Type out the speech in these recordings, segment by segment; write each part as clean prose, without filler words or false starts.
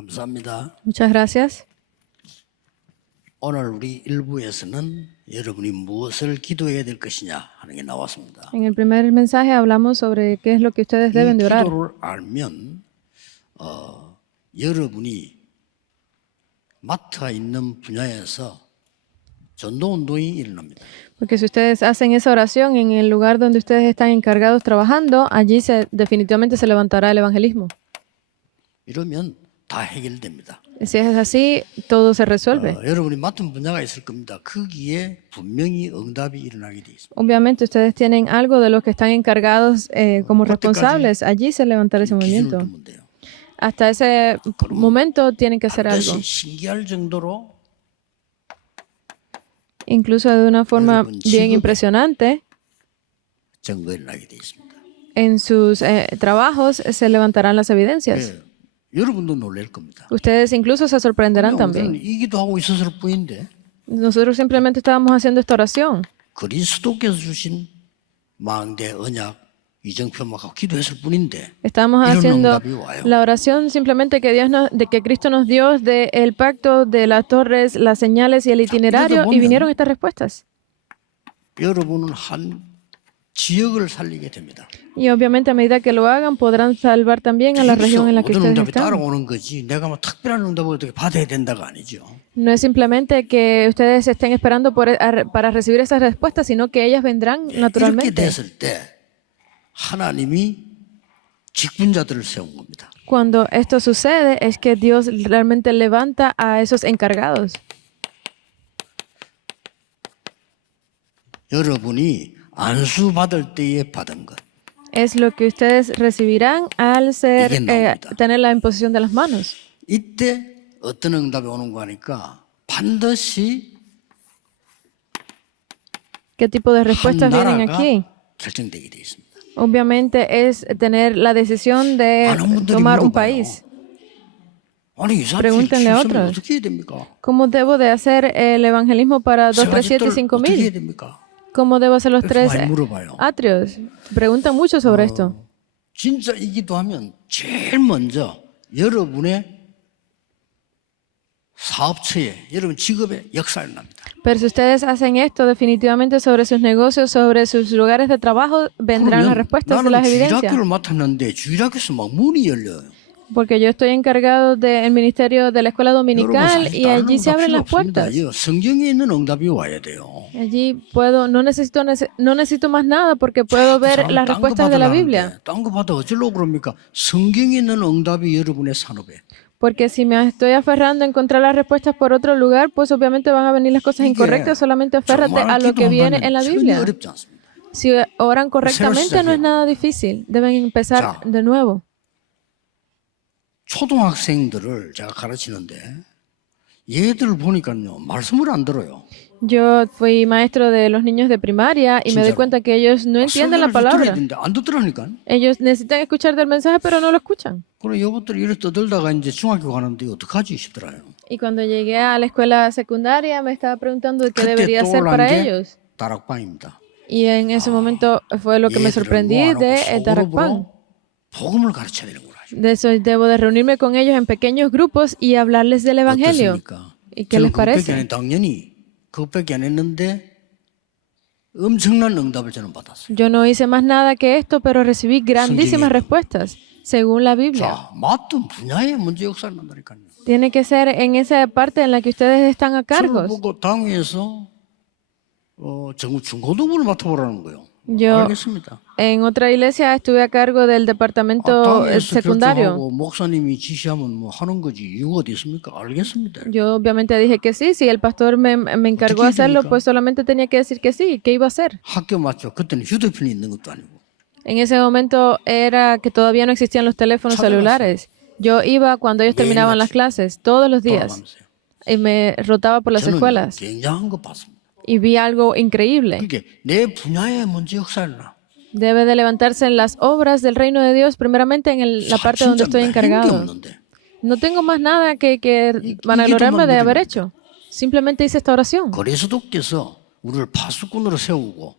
감사합니다. Muchas gracias. 오늘 우리 1부에서는 여러분이 무엇을 기도해야 될 것이냐 하는 게 나왔습니다. En el primer mensaje hablamos sobre qué es lo que ustedes 이 deben de orar. 기도를 알면 여러분이 맡아 있는 분야에서 전도 운동이 일어납니다. Porque si ustedes hacen esa oración en el lugar donde ustedes están encargados trabajando, allí definitivamente se levantará el evangelismo. 이러면 다 해결됩니다. Si es así, todo se resuelve. 여러분이 맡은 분야가 있을 겁니다. 거기에 분명히 응답이 일어나게 돼 있습니다. Obviamente ustedes tienen algo de los que están encargados como 그때까지 responsables. Allí se levantará ese 기준을 movimiento. 두면 돼요. Hasta ese momento tienen que hacer algo. 반드시 신기할 정도로 Incluso de una forma bien impresionante, 증거 일어나게 돼 있습니다. en sus trabajos se levantarán las evidencias. 네, 여러분도 놀랄 겁니다. Ustedes incluso se sorprenderán 우리는 también. 이 기도하고 있었을 뿐인데 Nosotros simplemente estábamos haciendo esta oración. 그리스도께서 주신 망대 언약 이정표막하고 기도했을 뿐인데 Estamos 이런 haciendo 응답이 와요. la oración simplemente de que Cristo nos dio del pacto de las torres, las señales y el itinerario, y vinieron estas respuestas. 여러분은 한 지역을 살리게 됩니다. Y obviamente a medida que lo hagan podrán salvar también a la región en la que 모든 ustedes 응답이 están. 따라오는 거지 내가 뭐 특별한 응답을 어떻게 받아야 된다가 아니죠. No es simplemente que ustedes estén esperando para recibir esas respuestas, sino que ellas vendrán 이렇게 naturalmente. 됐을 때 하나님이 직분자들을 세운 겁니다. Cuando esto sucede es que Dios realmente levanta a esos encargados. 여러분이 안수 받을 때에 받은 것. Es lo que ustedes recibirán al 이게 나옵니다. tener la imposición de las manos. 이때 어떤 응답이 오는 거 하니까 반드시 ¿Qué tipo de respuestas 한 vienen 나라가 aquí? 결정되게 돼 있습니다. Obviamente es tener la decisión de 많은 분들이 tomar un 물어봐요. país. 아니 이사람 Pregúntenle a otros. 어떻게 해야 됩니까? ¿Cómo debo de hacer el evangelismo para 2, 3, 7 y 어떻게 해야 5,000? 됩니까? ¿Cómo debo hacer los 그래서 3 많이 물어봐요. atrios? Preguntan mucho sobre esto. 진짜 이 기도하면 제일 먼저 여러분의 사업처에 여러분 직업에 역사를 납니다. Pero si ustedes hacen esto definitivamente sobre sus negocios, sobre sus lugares de trabajo, vendrán las respuestas de 나는 las evidencias. 주일학교를 맡았는데 주일학교에서 막 문이 열려요. Porque yo estoy encargado del ministerio de la escuela 여러분 dominical 사실 y 다른 allí se 응답 abren 필요 las 없습니다. puertas. 성경에 있는 응답이 와야 돼요. Allí no necesito más nada porque puedo ver las respuestas de la Biblia. 딴거 받아 어쩌려고 그럽니까? 성경에 있는 응답이 여러분의 산업에. Porque si me estoy aferrando a encontrar las respuestas por otro lugar, pues obviamente van a venir las cosas incorrectas. Solamente aférrate a lo que viene en la 전혀 Biblia. 어렵지 않습니다. Si oran correctamente no es nada difícil. Deben empezar de nuevo. 초등학생들을 제가 가르치는데 얘들 보니까요 말씀을 안 들어요. Yo fui maestro de los niños de primaria y me doy cuenta que ellos no entienden la 설교를 들어야 palabra. 되는데 안 듣더라니까. Ellos necesitan escuchar del mensaje, pero no lo escuchan. 그래 이것들이 이렇게 떠들다가 이제 중학교 가는데 어떡하지 싶더라요. Y cuando llegué a la escuela secundaria me estaba preguntando qué 그때 debería hacer para 떠올란 게 ellos. 다락방입니다. Y en ese momento fue lo que me sorprendí de Darakpan. 복음을 가르쳐야 되는구나. De eso debo de reunirme con ellos en pequeños grupos y hablarles del evangelio. 어떻습니까? ¿Y qué les 저는 그것밖에 안 parece? 했, 당연히 그것밖에 안 했는데 엄청난 응답을 저는 받았어요. Yo no hice más nada que esto, pero recibí grandísimas respuestas, según la Biblia. 자, 맡은 분야에 먼저 역사를 난다니까요. Tiene que ser en esa parte en la que ustedes están a 저를 cargos. 보고 당에서 중고등부를 맡아보라는 거예요. Yo 알겠습니다. en otra iglesia estuve a cargo del departamento 당에서 secundario. 결정하고 목사님이 지시하면 뭐 하는 거지 이유가 어디 있습니까? 알겠습니다. Yo obviamente dije que sí. Si el pastor me encargó ¿Qué hacerlo, significa? pues solamente tenía que decir que sí. ¿Qué iba a hacer? 학교 맞죠? 그때는 휴대폰이 있는 것도 아니고. En ese momento era que todavía no existían los teléfonos celulares. Yo iba cuando ellos terminaban las clases, todos los días, 돌아가면서요. y me rotaba por las 저는 escuelas. 굉장한 거 봤습니다. Y vi algo increíble. 그게 내 분야에 먼저 역사를 나. Debe de levantarse en las obras del reino de Dios, primeramente en la parte donde estoy 게 encargado. 없는데. No tengo más nada que vanagloriarme de haber hecho. Simplemente hice esta oración. 그리스도께서 우리를 파수꾼으로 세우고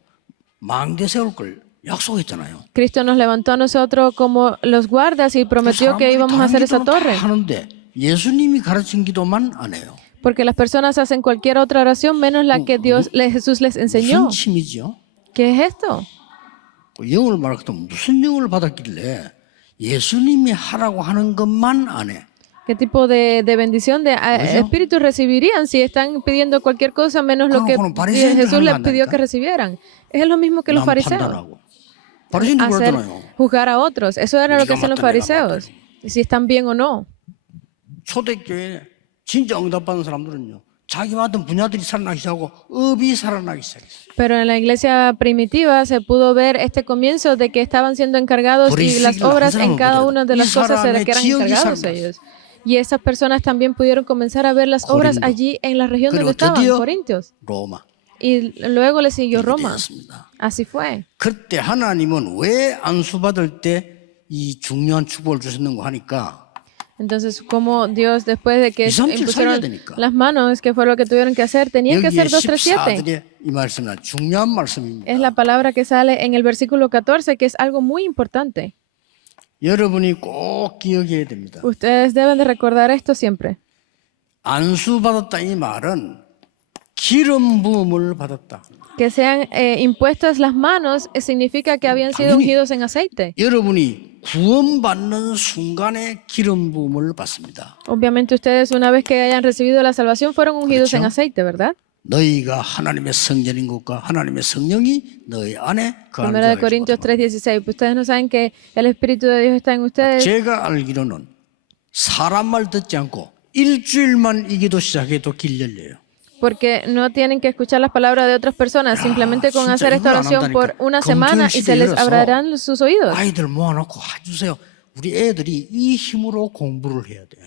망대 세울 걸 약속했잖아요. Cristo nos levantó a nosotros como los guardas y prometió que íbamos a hacer esa torre. 하는데 예수님이 가르친 기도만 안 해요. Porque las personas hacen cualquier otra oración menos la que Jesús les enseñó. 무슨 침이죠? ¿Qué es esto? 영을 말할 때 무슨 영을 받았길래 예수님이 하라고 하는 것만 안 해. ¿Qué tipo de bendición de espíritus recibirían si están pidiendo cualquier cosa menos lo que Jesús les pidió que recibieran? Es lo mismo que los 남 fariseos. 판단하고. 바리새인들 Hacer, 그러잖아요. juzgar a otros. Eso era lo que 네가 hacían los 맞다, 내가 fariseos. Si están bien o no. 초대교회 진짜 응답받은 사람들은요. 자기 맡은 분야들이 살아나기 시작하고 업이 살아나기 시작했어요. Pero en la iglesia primitiva se pudo ver este comienzo de que estaban siendo encargados y las obras en cada una de las cosas de las que eran encargados ellos. Y esas personas también pudieron comenzar a ver las obras allí en la región donde estaban, Corintios. 로마. Y luego le siguió Roma. 되었습니다. Así fue. 그때 하나님은 왜 안수받을 때 이 중요한 축복을 주셨는가 하니까 Entonces, como Dios, después de que 2, 3, 7 impusieron 살려야 되니까. las manos, que fue lo que tuvieron que hacer, tenían que 여기에 hacer 2, 3, 7. 14절에 이 말씀은 중요한 말씀입니다. Es la palabra que sale en el versículo 14, que es algo muy importante. 여러분이 꼭 기억해야 됩니다. Ustedes deben de recordar esto siempre. 안수받았다 이 말은 기름 부음을 받았다. Que sean impuestas las manos significa que habían sido ungidos en aceite. 여러분이 구원받는 순간에 기름 부음을 받습니다. Obviamente ustedes una vez que hayan recibido la salvación fueron ungidos en aceite, ¿verdad? 너희가 하나님의 성전인 것과 하나님의 성령이 너희 안에 거하는 Primera de 줄 Corintios 3:16. Ustedes no saben que el Espíritu de Dios está en ustedes. 제가 알기로는 사람 말 듣지 않고 일주일만 이 기도 시작해도 길 열려요. Porque no tienen que escuchar las palabras de otras personas, simplemente con hacer esta oración por una semana y se les abrirán sus oídos. 아이들 모아놓고 해주세요. 우리 애들이 이 힘으로 공부를 해야 돼.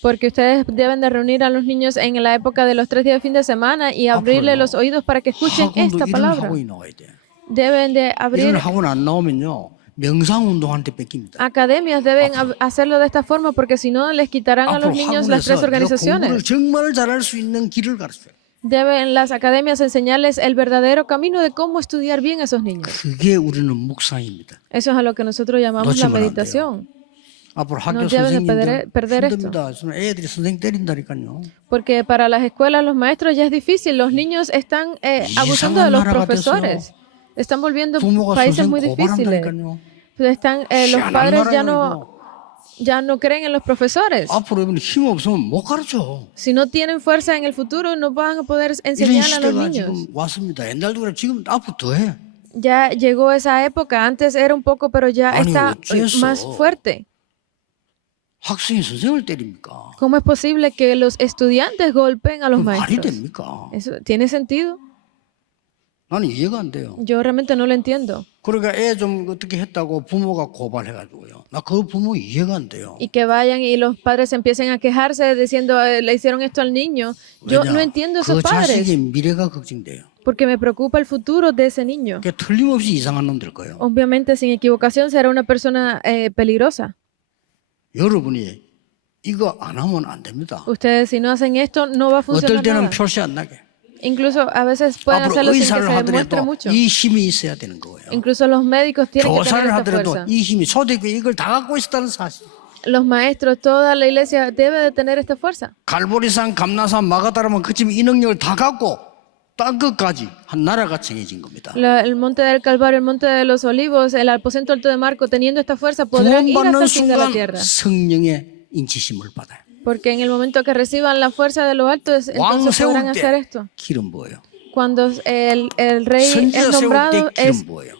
Porque ustedes deben de reunir a los niños en la época de los 3 días de fin de semana y abrirle los oídos para que escuchen 학원도 esta 일을 palabra. 하고 나와야 돼. Deben de abrir 일을 하고 안 나오면요 명상운동한테 뺏깁니다. academias, deben hacerlo de esta forma porque si no les quitarán a los niños las 3 공부를 organizaciones. 정말 잘할 수 있는 길을 가르쳐요. Deben las academias enseñarles el verdadero camino de cómo estudiar bien a esos niños. 그게 우리는 묵상입니다. Eso es a lo que nosotros llamamos la 놓치면 안 돼요. meditación. 앞으로 학교 No deben de 선생님들 perder esto. 힘듭니다. 애들이 선생 때린다니까요. Porque para las escuelas, los maestros ya es difícil. Los niños están abusando de los profesores. Están volviendo 부모가 países 선생 muy difíciles. 고발한다니까요. Los 희한한 padres 나라예요, ya no creen en los profesores. 앞으로 이번 힘 없으면 못 가르쳐. Si no tienen fuerza en el futuro, no van a poder 이런 enseñar a los 시대가 niños. 지금 왔습니다. 옛날도 그래 지금 앞으로 더해. Ya llegó esa época. Antes era un poco, pero ya 아니, está 어째서? más fuerte. 학생이 선생을 때립니까? ¿Cómo es posible que los estudiantes golpeen a los 그건 말이 maestros? 됩니까? ¿Eso tiene sentido? 나는 이해가 안 돼요. Yo realmente no lo entiendo. 그러니까 애 좀 어떻게 했다고 부모가 고발해가지고요. 나 그 부모 이해가 안 돼요. Y que vayan y los padres empiecen a quejarse diciendo le hicieron esto al niño. Yo no entiendo esos 그 padres 자식의 미래가 걱정돼요. porque me preocupa el futuro de ese niño. 그게 틀림없이 이상한 놈들 거예요. Obviamente, sin equivocación, será una persona peligrosa. 여러분이 이거 안 하면 안 됩니다. Ustedes, si no hacen esto, no va a 어떨 funcionar 때는 nada. 표시 안 나게. Incluso a veces pueden 앞으로 hacerlo sin que 의사를 se demuestre 하더라도 mucho. 이 힘이 있어야 되는 거예요. Incluso los médicos tienen que tener 교사를 esta 하더라도 fuerza. 이 힘이 초대교회 이걸 다 갖고 있다는 사실. Los maestros, toda la iglesia debe de tener esta fuerza. 갈보리산, 감나산, 마가다라만 그쯤 이 능력을 다 갖고 땅 끝까지 한 나라가 정해진 겁니다. El monte del Calvario, el monte de los Olivos, el aposento alto de Marco, teniendo esta fuerza, podrán ir hasta 구원받는 el fin de la 순간 tierra. 성령의 인치심을 받아요. Porque en el momento que reciban la fuerza de lo alto, 왕 entonces podrán 세울 hacer 때 esto. 기름 부어요. Cuando el rey 선지자 es 세울 때 nombrado, es 기름 부어요.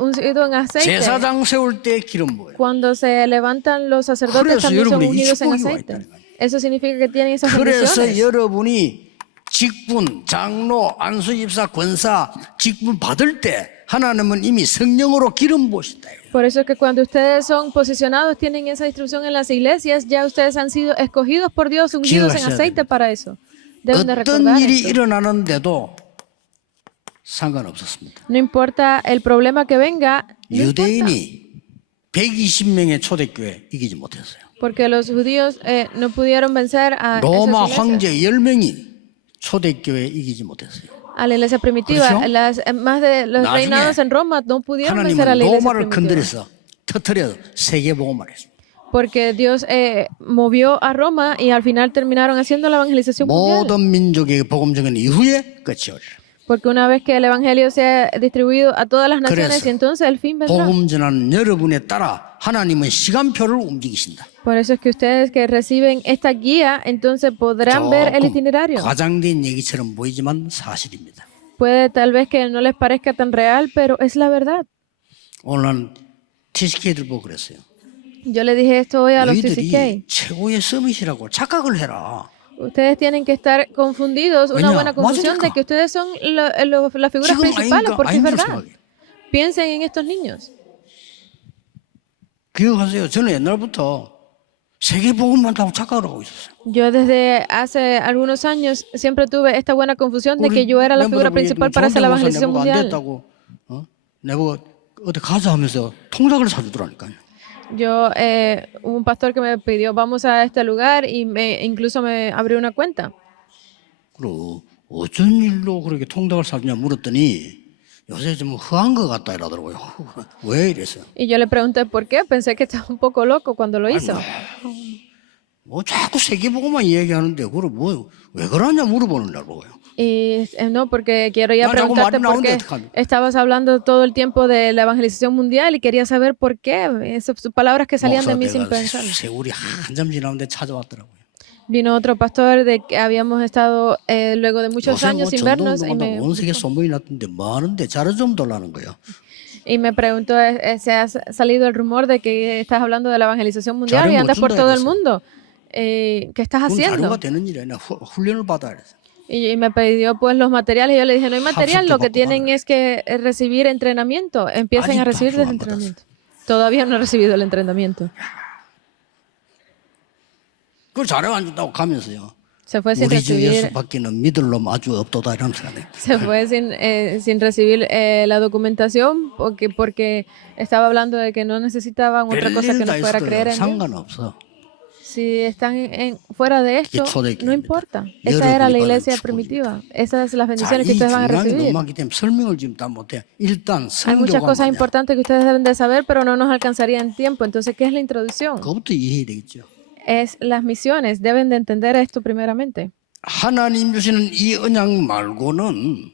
ungido en aceite. 제사장 세울 때 기름 부어요. Cuando se levantan los sacerdotes, 그래서 también son 여러분이 이 ungidos en 축복이 와 aceite. 있다는 거예요. Eso significa que tienen esas 그래서 bendiciones. 여러분이 직분, 장로, 안수집사, 권사 직분 받을 때 하나님은 이미 성령으로 기름 부으신다. Por eso es que cuando ustedes son posicionados, tienen esa instrucción en las iglesias, ya ustedes han sido escogidos por Dios, ungidos en aceite para eso. Deben de 어떤 recordar 일이 esto. 일어나는데도 상관없었습니다. No importa el problema que venga, no importa, 유대인이 120명의 초대교회 이기지 못했어요. porque los judíos no pudieron vencer a 로마 esas iglesias. 황제 10명이 초대교회 이기지 못했어요. A la iglesia primitiva, 그렇죠? más de los 나중에 reinados en Roma no pudieron vencer a 하나님은 la iglesia 로마를 primitiva. 건드려서 터뜨려서 세계복음을 했습니다. porque Dios movió a Roma y al final terminaron haciendo la evangelización mundial. 모든 민족에게 복음 전하는 이후에 끝이 오리라. Porque una vez que el evangelio sea distribuido a todas las naciones, 그래서 y entonces el fin vendrá. 복음 전하는 여러분에 따라 하나님은 시간표를 움직이신다. Por eso es que ustedes que reciben esta guía, entonces podrán ver el itinerario. 과장된 얘기처럼 보이지만 사실입니다. Puede tal vez que no les parezca tan real, pero es la verdad. 오늘 난 TCK들 보고 그랬어요. Yo le dije esto hoy a los 너희들이 TCK. 최고의 서밋이라고 착각을 해라. Ustedes tienen que estar confundidos, una 왜냐? buena confusión de 맞으니까. que ustedes son las figuras 지금 principales, 아닌가, porque es 아닌 줄 verdad. 생각해요. Piensen en estos niños. 기억하세요. 저는 옛날부터 세계복음만 하고 착각을 하고 있었어요. Yo desde hace algunos años siempre tuve esta buena confusión de que yo era la figura principal para hacer la evangelización 내보고 안 mundial. 됐다고, 내보고 어디 가자 하면서 통닭을 사주더라니까요. Yo, hubo un pastor que me pidió, vamos a este lugar y incluso me abrió una cuenta. 그리고 어쩐 일로 그렇게 통닭을 사주냐 물었더니 요새 좀 허한 것 같다 이러더라고요. 왜 이랬어요? Y yo le pregunté por qué, pensé que estaba un poco loco cuando lo hizo. 뭐 자꾸 세계복음만 얘기하는데 그걸 뭐왜 그러냐 물어보는 날 보고요. Y no, porque quiero ya No, preguntarte no, por qué no, estabas hablando todo el tiempo de la evangelización mundial y quería saber por qué, esas palabras que salían de mí sin pensar. 세월이 한참 지났는데 찾아왔더라고요. Vino otro pastor de que habíamos estado luego de muchos 요새 años 뭐 sin vernos 전동운동한다고 온 세계 소문이 났던데 많은데 자료 좀 달라는 거예요. y me preguntó, ¿se ha salido el rumor de que estás hablando de la evangelización mundial y 자료 못 andas por 준다 todo el 이랬어요. mundo? ¿Qué estás 그건 haciendo? 자료가 되는 일이 아니라 훈련을 받아야 돼요. Y me pidió pues los materiales y yo le dije, no hay material, lo que 받고 tienen 받아라. es que recibir entrenamiento, empiecen a 아직도 recibir 학교 안 entrenamiento. Todavía no he recibido el entrenamiento. 그걸 자료 안 준다고 가면서요. Se fue sin 우리 주 recibir, 예수 받기는 믿을 놈 아주 없도다 이런 생각에. se fue sin recibir la documentación porque estaba hablando de que no necesitaban otra cosa que 별일 no 다 fuera a creer 있어도 en Dios. 상관없어. Si están fuera de esto, 초대교회입니다. no importa. Esa era la 여러분이 iglesia 받은 primitiva. Esas son las 자, bendiciones que 이 ustedes van a 중요한 게 recibir. 너무 많기 때문에 설명을 지금 다 못해. 일단 Hay muchas 성교가 cosas 뭐냐. importantes que ustedes deben de saber, pero no nos alcanzaría en tiempo. Entonces, ¿qué es la introducción? 그것부터 이해해야 되겠죠. Es las misiones. Deben de entender esto primeramente. 하나님 주시는 이 언약 말고는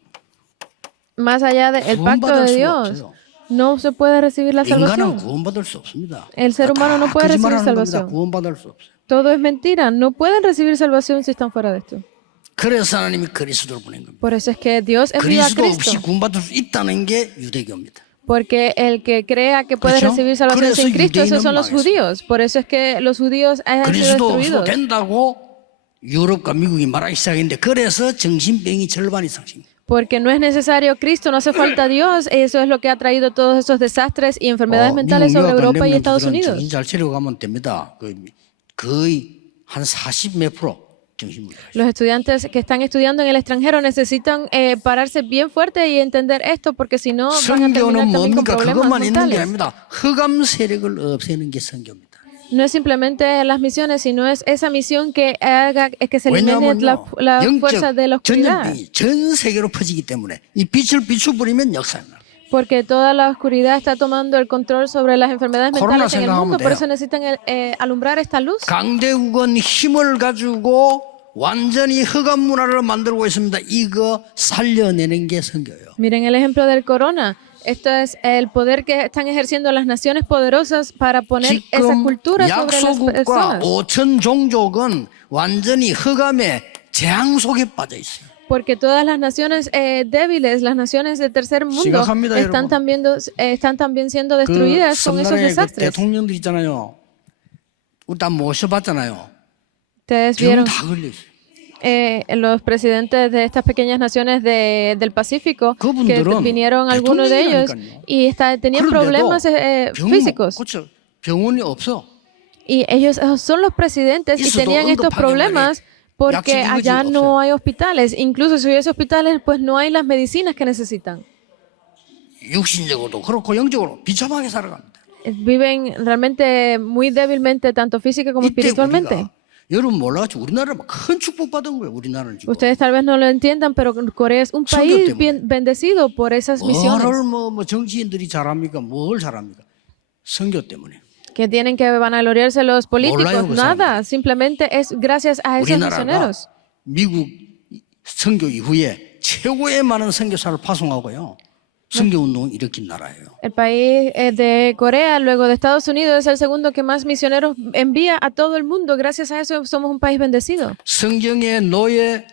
Más allá del pacto 구원받을 de 수가 Dios, 없어요. no se puede recibir la 인간은 salvación. 구원받을 수 없습니다. El ser humano no 다 puede recibir 거짓말하는 겁니다. salvación. 구원받을 수 없어요. Todo es mentira. No pueden recibir salvación si están fuera de esto. 그래서 하나님이 그리스도를 보낸 겁니다. Por eso es que Dios envía a 그리스도 없이 Cristo. 구원받을 수 있다는 게 유대교입니다. Porque el que crea que puede 그렇죠? recibir salvación 그래서 sin Cristo, esos son los 유대인은 judíos. Por eso es que los judíos han sido 그리스도 없어도 destruidos. 된다고 유럽과 미국이 말하기 시작했는데 그래서 정신병이 절반 이상씩. Porque no es necesario Cristo, no hace falta Dios. Eso es lo que ha traído todos esos desastres y enfermedades mentales sobre Europa y Estados Unidos. 정신 잘 차리고 가면 됩니다. 거의 한 40 몇 프로 정신분열. Los estudiantes que están estudiando en el extranjero necesitan pararse bien fuerte y entender esto, porque si no van a terminar 성교는 también con 뭡니까? problemas 그것만 있는 게 mentales. 아닙니다. 흑암 세력을 없애는 게 성교입니다. No es simplemente las misiones, sino es esa misión que haga que se elimine 왜냐하면요, la fuerza de la oscuridad. 전염병이 전 세계로 퍼지기 때문에 이 빛을 비추버리면 역사에 나. Porque toda la oscuridad está tomando el control sobre las enfermedades Corona mentales en el 생각하면 mundo, por 돼요. eso necesitan alumbrar esta luz. 강대국은 힘을 가지고 완전히 흑암 문화를 만들고 있습니다. 이거 살려내는 게 선교예요. Miren el ejemplo del corona. Esto es el poder que están ejerciendo las naciones poderosas para poner esa 지금 cultura sobre las 약소국과 personas. 5천 종족은 완전히 흑암의 재앙 속에 빠져 있어요. Porque todas las naciones débiles, las naciones del tercer mundo, 심각합니다, están también siendo destruidas con esos 성당의 그 desastres. 대통령들 있잖아요. 우리 다 모셔봤잖아요. Ustedes 지금 vieron 다 걸려 있어요. los presidentes de estas pequeñas naciones del Pacífico, que 그분들은 vinieron algunos de ellos 대통령이라니까요. y tenían problemas físicos. 그렇죠. 병원이 없어. Y ellos son los presidentes y 있어도 tenían estos 응급하게 problemas porque 약식이 allá 없어요. no hay hospitales. Incluso si hubiese hospitales, pues no hay las medicinas que necesitan. 육신적으로도 그렇고 영적으로 비참하게 살아갑니다. Viven realmente muy débilmente, tanto física como 이때 espiritualmente. 우리가 여러분 몰라가지고 우리나라 큰 축복받은 거예요. 우리나라는 지금. Ustedes tal vez no lo entiendan, pero Corea es un 성교 país 때문에. bien bendecido por esas misiones. 뭐를 뭐 정치인들이 잘합니까? 뭘 잘합니까? 선교 때문에. Que tienen que vanagloriarse los políticos. 몰라요, 그 Nada, simplemente es gracias a esos 우리나라가 misioneros. 미국 선교 이후에 최고의 많은 선교사를 파송하고요. 선교 운동을 일으킨 나라예요. El país de Corea, luego de Estados Unidos, es el segundo que más misioneros envía a todo el mundo. Gracias a eso somos un país bendecido. 성경의 노예,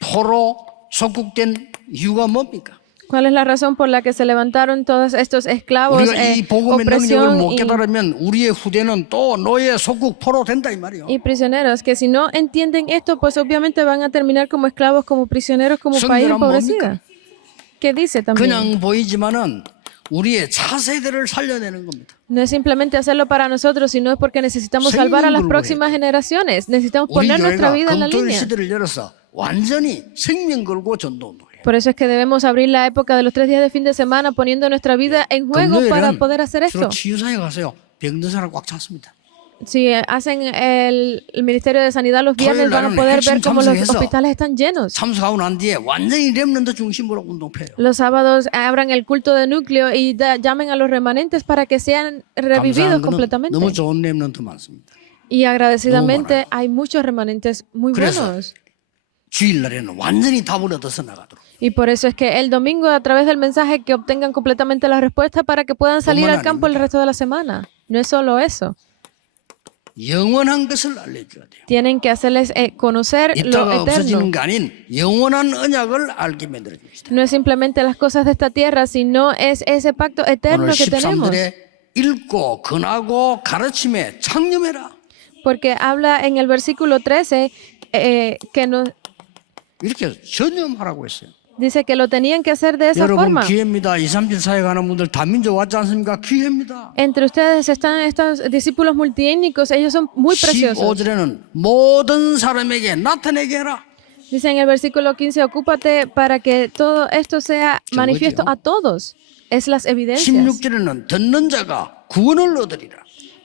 포로, 속국된 이유가 뭡니까? ¿Cuál es la razón por la que se levantaron todos estos esclavos, 우리가 이 복음의 능력을 opresión 못 깨달으면 우리의 후대는 또 노예, 속국, 포로 된다 이 말이에요. y prisioneros? Que si no entienden esto, pues obviamente van a terminar como esclavos, como prisioneros, como país 성경은 empobrecido. ¿Qué dice también? 그냥 보이지만은 우리의 차세대를 살려내는 겁니다. No es simplemente hacerlo para nosotros, sino es porque necesitamos salvar a las próximas generaciones. Necesitamos 우리 poner nuestra 교회가 vida en la 금토일 línea. 시대를 열어서 완전히 생명 걸고 전도운동해요. Por eso es que debemos abrir la época de los 3 días de fin de semana poniendo nuestra vida en juego para poder hacer 주로 esto. 치유사에 가세요. 병든 사람 꽉 찼습니다. Si hacen el Ministerio de Sanidad los viernes, van a poder ver cómo los hospitales están llenos. 참석하고 난 뒤에 완전히 렘넌트 중심으로 운동해요. Los sábados abran el culto de núcleo y llamen a los remanentes para que sean revividos completamente. 너무 좋은 렘넌트 많습니다. Y agradecidamente hay muchos remanentes muy 그래서 buenos. 주일날에는 완전히 답을 얻어서 나가도록. Y por eso es que el domingo, a través del mensaje, que obtengan completamente la respuesta para que puedan salir al campo el resto de la semana. No es solo eso. 영원한 것을 알려줘야 돼요. Tienen que hacerles conocer lo 이따가 없어지는 eterno. 게 아닌 영원한 언약을 알게 만들어 줍시다. No es simplemente las cosas de esta tierra, sino es ese pacto eterno 오늘 que tenemos. 13절에 읽고 권하고 가르침에 창념해라. Porque habla en el versículo 13 que nos 이렇게 전념하라고 했어요. dice que lo tenían que hacer de esa 여러분 forma. 기회입니다. 2, 3질 사회 가는 분들 다민족 왔지 않습니까? 기회입니다. Entre ustedes están estos discípulos multiétnicos, ellos son muy preciosos. 15절에는 모든 사람에게 나타내게 해라. Dice en el versículo 15, ocúpate para que todo esto sea manifiesto a todos. Es las evidencias. 16절에는 듣는 자가 구원을 얻으리라.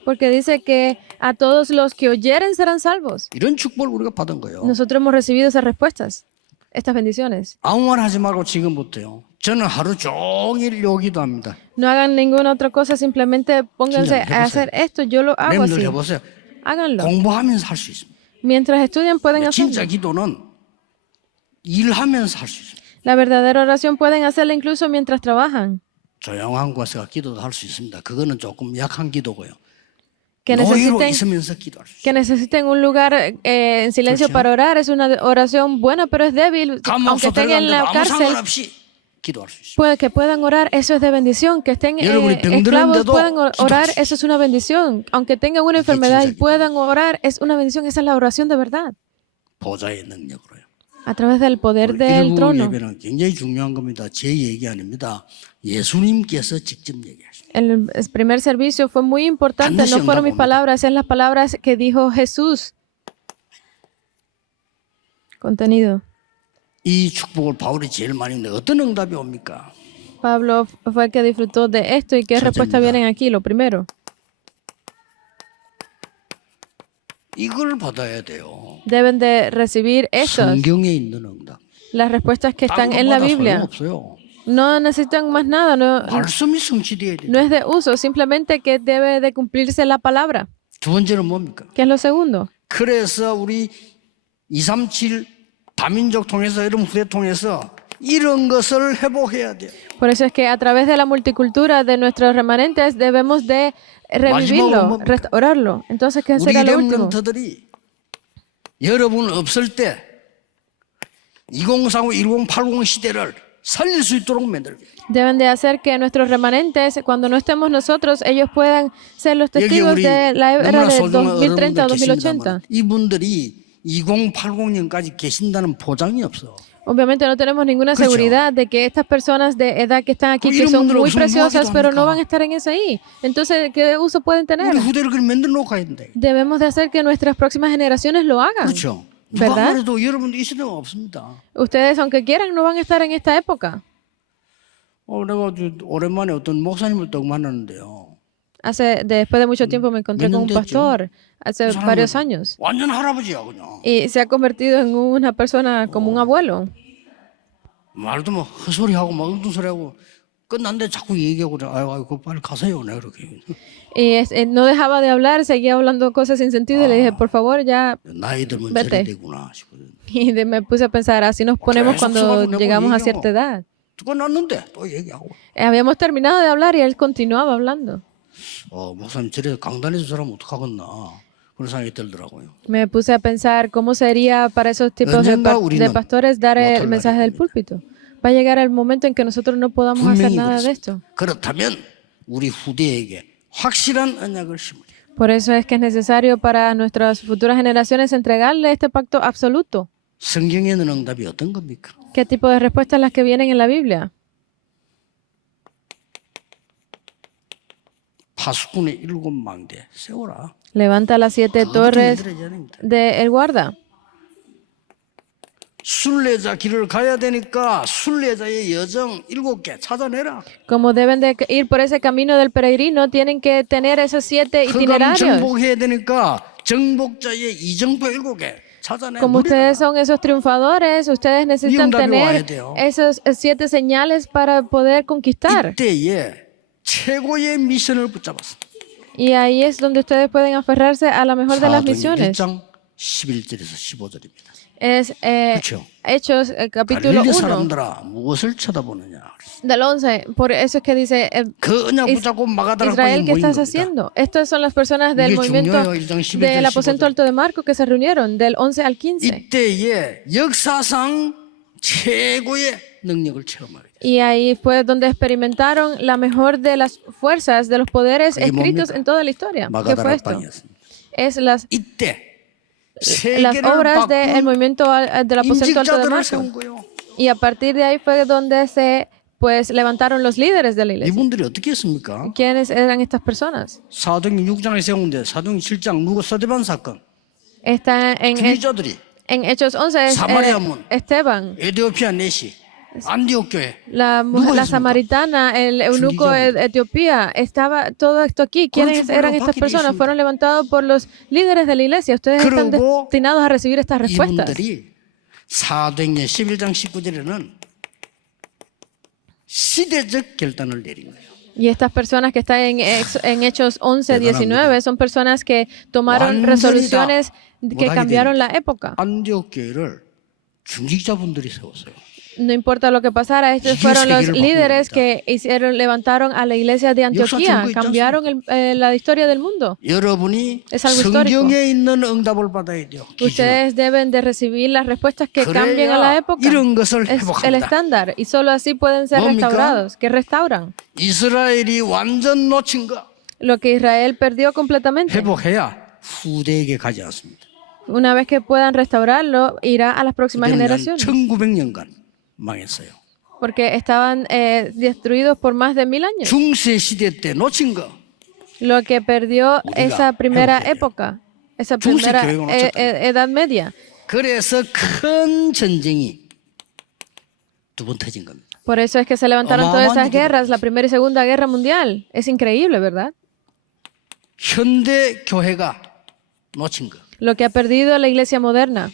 Porque dice que a todos los que oyeren serán salvos. 이런 축복을 우리가 받은 거예요. Nosotros hemos recibido esas respuestas, estas bendiciones. 아무 말 하지 말고 지금부터요. 저는 하루 종일 요기도 합니다. No hagan ninguna otra cosa, simplemente pónganse 진짜 a hacer esto. Yo lo hago 멤들 así. 해보세요. Háganlo. 공부하면서 할 수 있습니다. Mientras estudian pueden 진짜 hacerlo. 기도는 일하면서 할 수 있습니다. La verdadera oración pueden hacerla incluso mientras trabajan. 조용한 곳에서 기도도 할 수 있습니다. 그거는 조금 약한 기도고요. Que 노예로 necesiten, 있으면서 기도할 수 있습니다. que necesiten un lugar en silencio para orar es una oración buena, pero es débil. Aunque 감옥소 estén en 들어갔는데도 la 아무 cárcel, 상관없이 기도할 수 있습니다. puede que puedan orar, eso es de bendición. Que estén 여러분이 esclavos 병들었는데도 puedan orar, 기도할 수 eso es una bendición. Aunque tengan una enfermedad y 진짜 puedan orar, es una bendición. Esa es la oración de verdad. 보좌의 능력으로요. A través del poder del 일부 trono. 예배는 굉장히 중요한 겁니다. 제 얘기 아닙니다. 예수님께서 직접 얘기하십니다. El primer servicio fue muy importante, no fueron mis palabras, es las palabras que dijo Jesús. Contenido. 이 축복을 바울이 제일 많이 했는데 어떤 응답이 옵니까? Pablo fue el que disfrutó de esto y qué respuesta vienen aquí, lo primero. 이걸 받아야 돼요. Deben de recibir estas, 성경에 있는 응답. las respuestas que están 딴거 en la 받아 Biblia. 소용없어요. No necesitan más nada, 말씀이 성취돼야 돼요. no es de uso, simplemente que debe de cumplirse la palabra. 두 번째는 뭡니까? ¿Qué es lo segundo? 그래서 우리 237 다민족 통해서 여러분 후대 통해서 이런 것을 회복해야 돼요. Por eso es que a través de la multicultura de nuestros remanentes debemos de revivirlo, restaurarlo. Entonces, ¿qué 우리 será lo último? 렘넌트들이 여러분 없을 때 2045, 1080 시대를 살릴 수 있도록 만들게. Deben de hacer que nuestros remanentes, cuando no estemos nosotros, ellos puedan ser los 여기 testigos 우리 de la era 너무나 de 소중한 2030 o 어른들 2080. 계십니다만 이분들이 2080년까지 계신다는 보장이 없어. Obviamente no tenemos ninguna 그렇죠. seguridad de que estas personas de edad que están aquí, 그럼 que son 이런 muy 분들은 preciosas, 무슨 pero no 무엇이도 van a estar en ese ahí. Entonces, ¿qué uso pueden tener? 우리 후대를 그걸 만들어 놓고 가야 된다. Debemos de hacer que nuestras próximas generaciones lo hagan. 그렇죠. 누가 ¿Verdad? 말해도 여러분들 이 시대가 없습니다. Ustedes, aunque quieran, no van a estar en esta época. 내가 오랜만에 어떤 목사님을 딱 만났는데요. Después de mucho tiempo me encontré con un 됐죠? pastor, hace 그 사람은 varios años, 완전 할아버지야 그냥. y se ha convertido en una persona como un abuelo. 말도 뭐 헛소리하고 막 엉뚱소리하고 끝났는데 자꾸 얘기하고 그래. 아이고 빨리 가세요. 내가 그렇게. Y no dejaba de hablar, seguía hablando cosas sin sentido y le dije, por favor, ya 나이 들면 vete. 저래 되구나 싶거든. Y me puse a pensar, así nos ponemos cuando llegamos a cierta edad. 끝났는데 또 얘기하고. Habíamos terminado de hablar y él continuaba hablando. 목사님 저래 강단에서 저러면 어떡하겠나 그런 생각이 들더라고요. Me puse a pensar cómo sería para esos tipos de pastores dar el mensaje del púlpito. Va a llegar el momento en que nosotros no podamos hacer nada de esto. 그렇다면 우리 후대에게 확실한 언약을 심으려. Por eso es que es necesario para nuestras futuras generaciones entregarle este pacto absoluto. 성경에 있는 응답이 어떤 겁니까? ¿Qué tipo de respuestas las que vienen en la Biblia? 파수꾼의 7망대 세워라. Levanta las 7 torres de el guarda. 순례자 길을 가야 되니까 순례자의 여정 7개 찾아내라. Como deben de ir por ese camino del peregrino, tienen que tener esos 7 itinerarios. 정복해야 되니까 정복자의 이정표 7개 찾아내. Como ustedes son esos triunfadores, ustedes necesitan tener esos 7 señales para poder conquistar. 이때에 최고의 미션을 붙잡았어. Y ahí es donde ustedes pueden aferrarse a la mejor de las misiones. 1장 11절에서 15절입니다. Es Hechos capítulo 1 사람들아 무엇을 쳐다보느냐. del 11. Por eso es que dice Israel, ¿qué estás haciendo? Estas son las personas del movimiento del aposento alto de Marcos que se reunieron del 11 al 15. 이때에 역사상 최고의 능력을 체험하게. Y ahí fue donde experimentaron la mejor de las fuerzas de los poderes escritos en toda la historia. ¿Qué fue esto? Es las obras del movimiento del aposento alto de Marcos. Y a partir de ahí fue donde se levantaron los líderes de la iglesia. 이분들이 어떻게 했습니까? ¿Quiénes eran estas personas? 사도행전 6장에 세운데 사도행전 7장 누구 스데반 사건. Está en Hechos 11 es Esteban. 에티오피아 내시. 안디옥 교회. La samaritana, el eunuco de Etiopía, estaba todo esto aquí. ¿Quiénes eran estas personas? Fueron levantados por los líderes de la iglesia. Ustedes están destinados a recibir estas respuestas. 이분들이 사도행전 11장 19절에는 시대적 결단을 내린 거예요. Y estas personas que están en Hechos 11, 19 son personas que tomaron resoluciones que cambiaron la época. 안디옥 교회를 중직자분들이 세웠어요. No importa lo que pasara, estos fueron los líderes que levantaron a la iglesia de Antioquía, cambiaron la historia del mundo. Es algo histórico. Ustedes deben de recibir las respuestas que cambien a la época. Es el estándar y solo así pueden ser restaurados, que restauran. Lo que Israel perdió completamente. Una vez que puedan restaurarlo, irá a las próximas generaciones. Porque estaban destruidos por más de 1000 años. Lo que perdió esa primera época, esa primera edad media. Por eso es que se levantaron todas esas guerras, la Primera y Segunda Guerra Mundial. Es increíble, ¿verdad? Lo que ha perdido la iglesia moderna.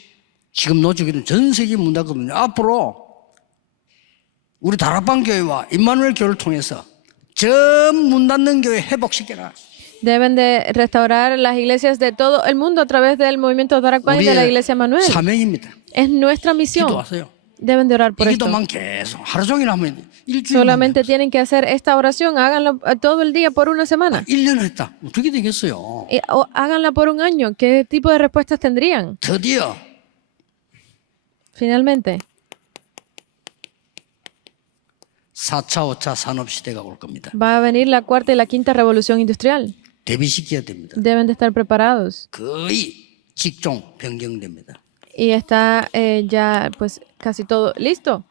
지금 노주교는 전 세계 문 닫거든요. 앞으로 우리 다락방 교회와 임마누엘 교회를 통해서 전 문 닫는 교회 회복시켜라. Deben de restaurar las iglesias de todo el mundo a través del movimiento Darakban y de la iglesia Manuel. Es nuestra misión. Deben de orar por esto. Solamente tienen que hacer esta oración. Háganlo todo el día por una semana. O háganla por un año. ¿Qué tipo de respuestas tendrían? Finalmente. 4차, 5차 산업 시대가 올 겁니다. Va a venir la cuarta y la quinta revolución industrial. 대비시켜야 됩니다. Deben de estar preparados. 거의 직종 변경됩니다. Y está ya pues casi todo listo.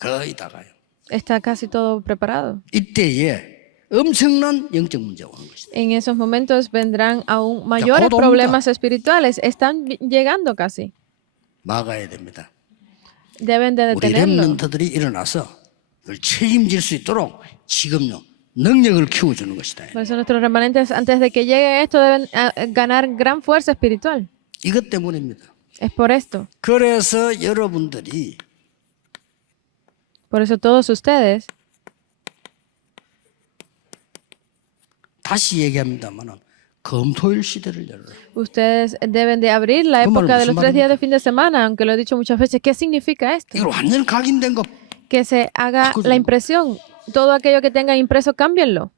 거의 다 가요. Está casi todo preparado. 이때에 엄청난 영적 문제가 오는 것이다. En esos momentos vendrán aún mayores problemas espirituales. Están llegando casi. 막아야 됩니다. Deben de detenerlo. 우리 렘넌트들이 일어나서 그걸 책임질 수 있도록 지금요 능력을 키워주는 것이다. Por eso nuestros remanentes antes de que llegue esto deben ganar gran fuerza espiritual. 이것 때문입니다. Es por esto. 그래서 여러분들이 Por eso todos ustedes, 다시 얘기합니다만은 금토일 시대를 열어라. ustedes deben de abrir la ¿Cómo época de lo- los 3 días de fin de semana, aunque lo he dicho muchas veces. ¿Qué significa esto? 이걸 완전 각인된 거 Que se haga 바꾸죠. la impresión. Todo aquello que tengan impreso, cámbienlo.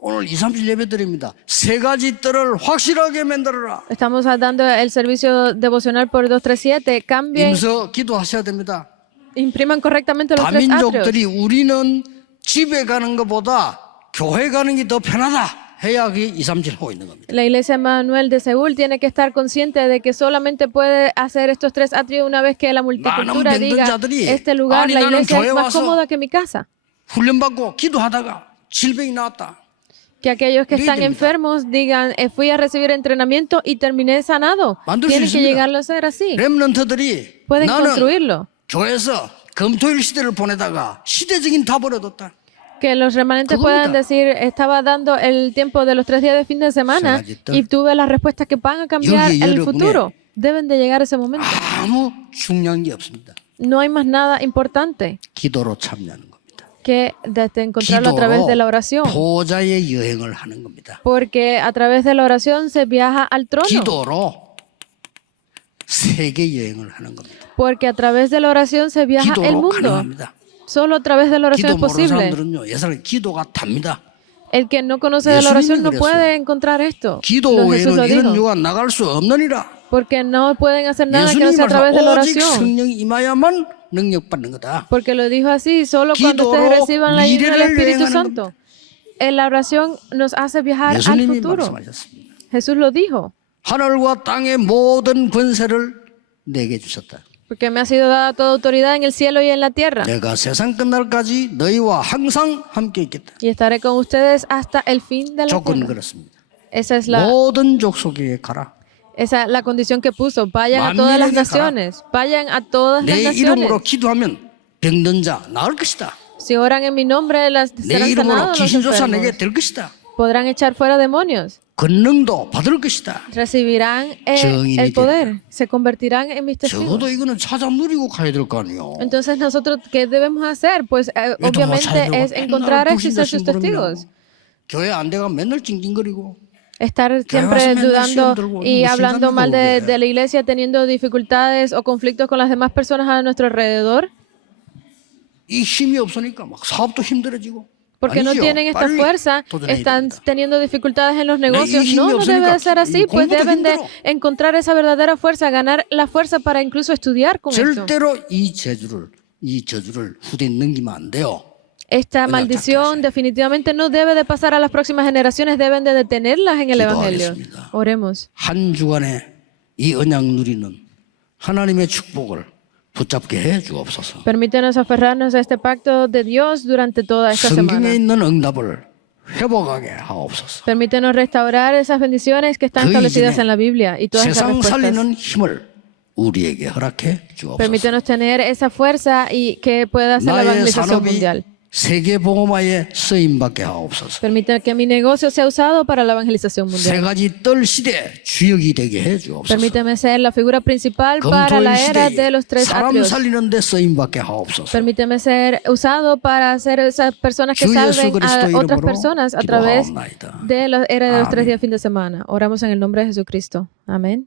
오늘 2, 30 예배 드립니다. 세 가지 뜰을 확실하게 만들어라. Estamos dando el servicio devocional por 237. Cambien, 임서 기도하셔야 됩니다. impriman correctamente los 3 atrios. 다민족들이 우리는 집에 가는 것보다 교회 가는 게 더 편하다 해야 그게 2, 3, 7 하고 있는 겁니다. La iglesia Emmanuel de Seúl tiene que estar consciente de que solamente puede hacer estos 3 atrios una vez que la multicultura 많은 diga, 병든자들이 este lugar, 아니, la 나는 iglesia 교회 es más 와서 cómoda que mi casa. 훈련받고 기도하다가 질병이 나왔다. Que aquellos que están Lídemita. enfermos digan, fui a recibir entrenamiento y terminé sanado. 만들 수 Tienen que 있습니다. llegarlo a ser así. 렘넌트들이 Pueden 나는 construirlo. 교회에서 금토일 시대를 보내다가 시대적인 답을 얻었다. Que los remanentes 그겁니다. puedan decir, estaba dando el tiempo de los 3 días de fin de semana 생각했던 y tuve las respuestas que van a cambiar 여기에 el 여러분의 futuro. Deben de llegar a ese momento. 아무 중요한 게 없습니다. No hay más nada importante 기도로 참여하는 겁니다. que desde encontrarlo a través de la oración. 보좌의 여행을 하는 겁니다. Porque a través de la oración se viaja al trono. 기도로 세계 여행을 하는 겁니다. Porque a través de la oración se viaja el 기도로 mundo. 가능합니다. Solo a través de la oración 기도 es 모르는 posible. 사람들은요, 예사람 기도가 답니다. El que no conoce de la oración no 예수님이 puede encontrar esto. 기도 Jesús lo 외에는 이런 dijo. 유가 나갈 수 없느니라. Porque no pueden hacer nada que no sea a 예수님을 través de la 오직 oración. 성령이 임하야만 능력 받는 거다. Porque lo dijo así, solo cuando 기도로 ustedes reciban la ayuda del 미래를 Espíritu 여행하는 Santo. En la oración nos hace viajar al 예수님이 futuro. 말씀하셨습니다. Jesús lo dijo. 하늘과 땅의 모든 권세를 내게 주셨다. Porque me ha sido dada toda autoridad en el cielo y en la tierra. 내가 세상 끝날까지 너희와 항상 함께 있겠다. Y estaré con ustedes hasta el fin de la 조건 tierra. 그렇습니다. Esa es 모든 족속에게 가라. la condición que puso. Vayan a todas las 만민에게 가라. naciones. Vayan a todas las 내 이름으로 naciones. 기도하면 병든 자 나을 것이다. Si oran en mi nombre, 내 serán 이름으로 sanados los 귀신조사 enfermos. 내게 될 것이다. Podrán echar fuera demonios. 권능도 받을 것이다. Recibirán 정인이 el poder. Se convertirán en mis testigos. 적어도 이거는 찾아 누리고 가야 될 거 아니에요. Entonces nosotros, ¿qué debemos hacer? Pues obviamente es encontrar eso y ser sus testigos. 교회 안 돼가 맨날 찡찡거리고 Estar siempre dudando y hablando mal de la iglesia, teniendo dificultades o conflictos con las demás personas a nuestro alrededor, 이 힘이 없으니까 막 사업도 힘들어지고. porque no 아니죠. tienen esta 빨리 fuerza, 도전해야 están 됩니다. teniendo dificultades en los negocios. 힘이 No, no debe de ser así, 없으니까 pues 공부도 deben de 힘들어. encontrar esa verdadera fuerza, ganar la fuerza para incluso estudiar con esto. 절대로 이 저주를 후대에 넘기면 안 돼요. Esta maldición definitivamente no debe de pasar a las próximas generaciones, deben de detenerlas en el Evangelio. 기도하겠습니다. Oremos. 한 주간에 이 언약 누리는 하나님의 축복을 붙잡게 해 주옵소서. Permítenos aferrarnos a este pacto de Dios durante toda esta semana. 성경에 있는 응답을 회복하게 하옵소서. Permítenos restaurar esas bendiciones que están 그 establecidas 이전에 en la Biblia y todas esas 세상 respuestas. 살리는 힘을 우리에게 허락해 주옵소서. Permítenos tener esa fuerza y que pueda hacer la 나의 evangelización 산업이 mundial. 세계 복음화에 쓰임 받게 하옵소서. Permite que mi negocio sea usado para la evangelización 세 mundial. 가지 뜰 시대 주역이 되게 해 주옵소서. Permíteme ser la figura principal para 금토일 la era de 시대에 los 3 사람 atrios. 살리는 데 쓰임 받게 하옵소서. Permíteme ser usado para hacer esas personas que 주 예수 salven 그리스도 a otras 이름으로 personas a través 기도하옵나이다. de la era de los 3 아멘. días fin de semana. Oramos en el nombre de Jesucristo. Amén.